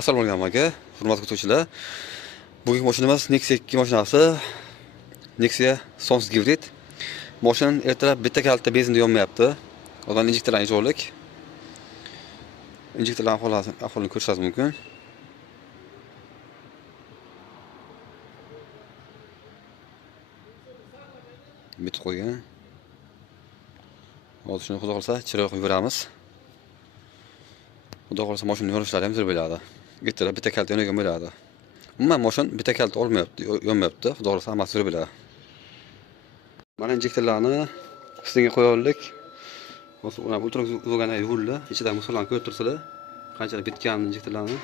assalomu alaykum aka hurmatli kuzatuvchilar bugungi mashinamiz nexia ikki mashinasi nexia sons gibrid moshinani ertalab bitta kalitda benzinni yonmayapti odam injektorlarni ijolik injektorlar ahvolini ko'rishingiz mumkin bitib qo'ygan hozir shuni xudo xohlasa chiroyli qilib yuboramiz xudo xohlasa mashina yonishlari ham tez bo'ladi Gitti bir tekel yöne gömülerdi. Ama moşun bir tekel olmuyor, yönmüyordu. Doğrusu ama sürü bile. Bana inciktirlerini üstüne koyulduk. Ular ultra uzogana yuvildi. İçidan musulon ko'rib tursalar, qanchalik bitganini injektorlarni.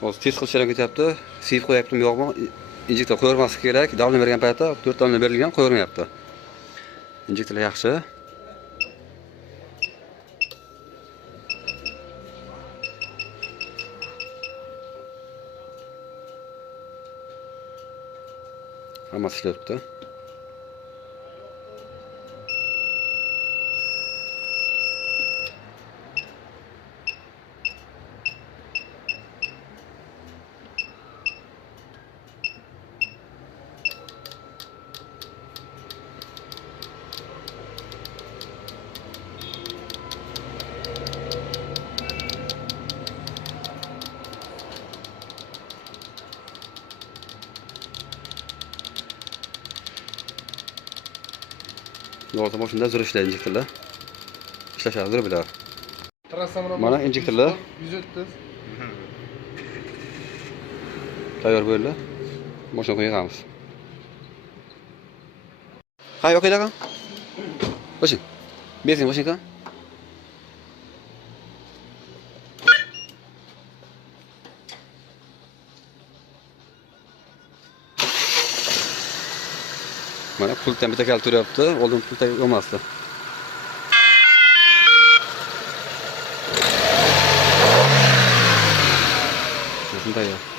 Hozir test qilish yaptı ketyapti. Siyib qo'yaptimi yo'qmi? Injektor qo'yvermaslik kerak. Davlin bergan paytda 4 davlin berilgan, yaptı. Injektorlar yaxshi. Amasya'da. Yolta boşunda zor işleyecektirler. İşleşerdir bile. Bana inciktirler. 130. Tayyor böyle. Boşuna koyacağımız. Hayır okey dakika. Başın. Besin başın kan. Bana pulten bir tekel tur yaptı. Oğlum pulten yomazdı. Şurasında ya.